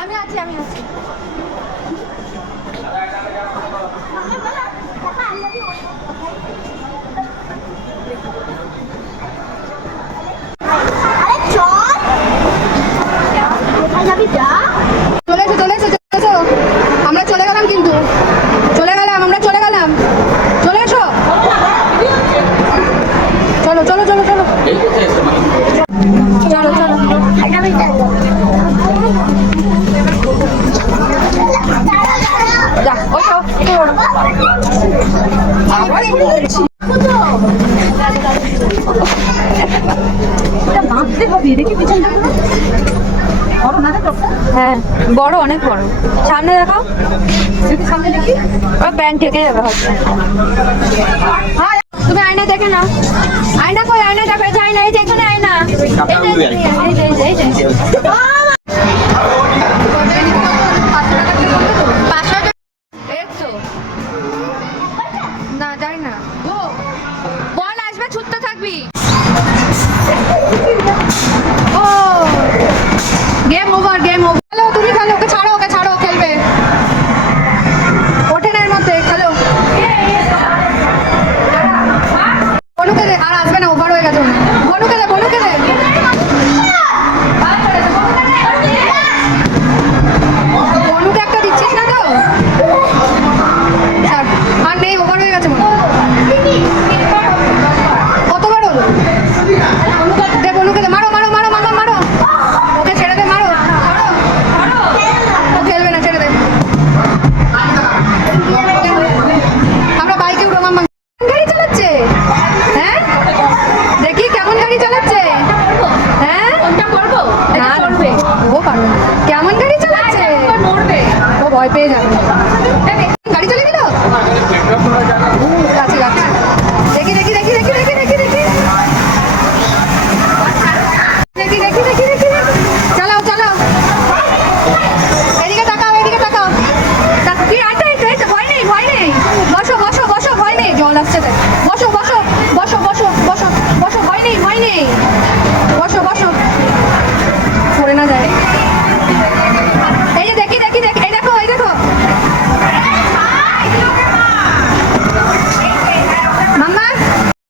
আমি আছি আমি আছি। চলে এসো চলে এসো চলে এসো, আমরা চলে গেলাম কিন্তু, চলে গেলাম আমরা, চলে গেলাম, চলে এসো, চলো চলো চলো চলো চলো চলো। যা ওঠো বাঁধতে হবে, দেখি পিছনটা। হ্যাঁ বড়, অনেক বড়। সামনে দেখাও, সামনে দেখি, ওর প্যান্ট ঠেকে যাবে হচ্ছে। তুমি আয়না দেখে নাও, আয়না কই, আয়না দেখো, এই যে আয়না, এই যে এখানে আয়না, না যাই না, বল আসবে, ছুটতে থাকবি। ও গেম ওভার, গেম ওভার। খেলো তুমি, খেলো, ওকে ছাড়ো, ওকে ছাড়ো, খেলবে, ওঠে না এর মধ্যে, খেলো। বনুকে দে, আর আসবে না, ওভার হয়ে গেছে। বনুকে দে, বনুকে দে, বনুকে একটা দিচ্ছিস না তো, আর নেই, ওভার হয়ে গেছে। কত বড় দে, বনুকে দে, মারো মারো মারো মামা মারো, ওকে ছেড়ে দে, মারো, ও খেলবে না, ছেড়ে দে। আমরা বাইকে উঠো, মাম্মা গাড়ি চালাচ্ছে। হ্যাঁ দেখি কেমন গাড়ি চালাচ্ছে। হ্যাঁ ও পারবে না, কেমন গাড়ি চালাচ্ছে, ও ভয় পেয়ে যাবে। গাড়ি চলে গেল, কাছে কাছে, দেখি দেখি দেখি দেখি দেখি দেখি দেখি দেখি দেখি দেখি দেখি, চালাও চালাও, এদিকে তাকাও, এদিকে তাকাও, ভয় নেই, ভয় নেই, বসো বসো বসো, ভয় নেই, জল আসছে, বসো বসো বসো বসো বসো বসো, ভয় নেই, ভয় নেই, বসো বসো।